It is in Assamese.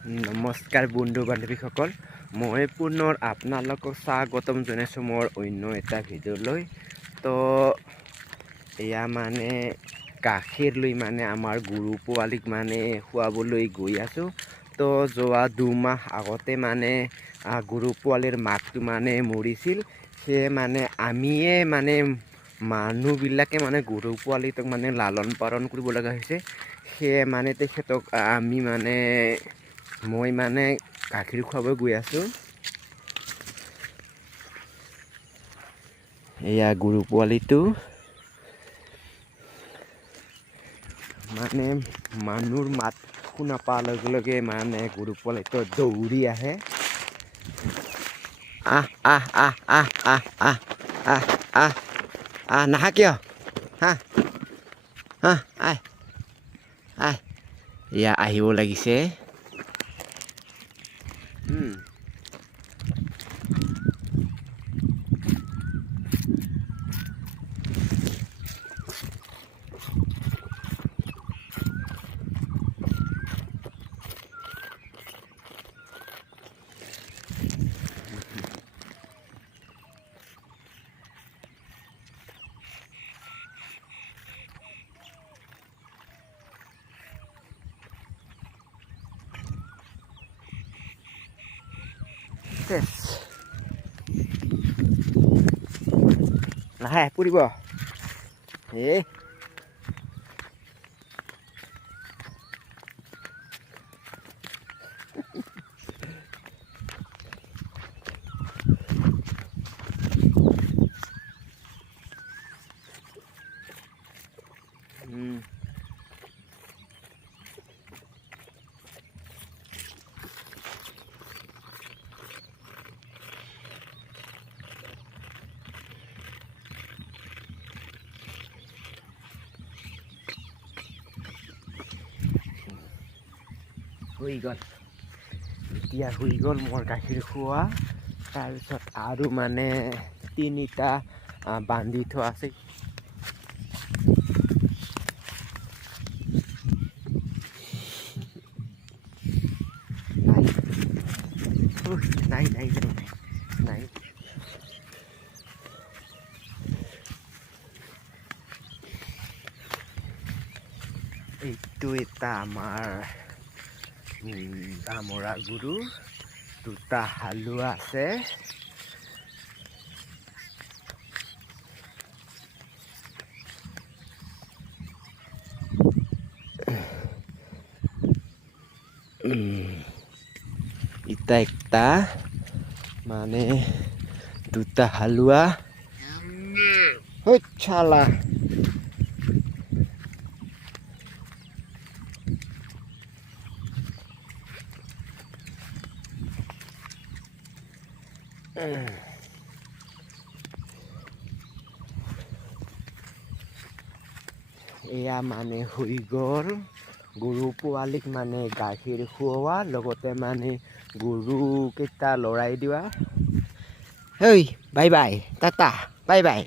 নমস্কাৰ বন্ধু বান্ধৱীসকল, মই পুনৰ আপোনালোকক স্বাগতম জনাইছোঁ মোৰ অন্য এটা ভিডিঅ'লৈ। তো এয়া মানে গাখীৰ লৈ মানে আমাৰ গৰু পোৱালিক মানে খুৱাবলৈ গৈ আছোঁ। তো যোৱা 2 মাহ আগতে মানে গৰু পোৱালিৰ মাকটো মানে মৰিছিল। সেয়ে মানে আমিয়ে মানে মানুহবিলাকে মানে গৰু পোৱালিটোক মানে লালন পালন কৰিব লগা হৈছে। সেয়ে মানে তেখেতক মই মানে গাখীৰ খুৱাব গৈ আছোঁ। এয়া গৰু পোৱালিটো মানে মানুহৰ মাত শুনা পোৱাৰ লগে লগে মানে গৰু পোৱালিটো দৌৰি আহে। নাহা কিয়? এয়া আহিব লাগিছে। নাহে পৰিব। হৈ গ'ল, এতিয়া হৈ গ'ল মোৰ গাখীৰ খোৱা। তাৰপিছত আৰু মানে 3টা বান্ধি থোৱা আছে। নাই নাই নাই নাই এইটো এটা আমাৰ দামৰা গৰু, 2টা হালোৱা আছে। ইটা একটা মানে 2টা হালোৱা। চালা এয়া মানে হৈ গ'ল গৰু পোৱালিক মানে গাখীৰ খুওৱা, লগতে মানে গৰুকেইটা লৰাই দিয়া। Bye bye, Tata, bye bye.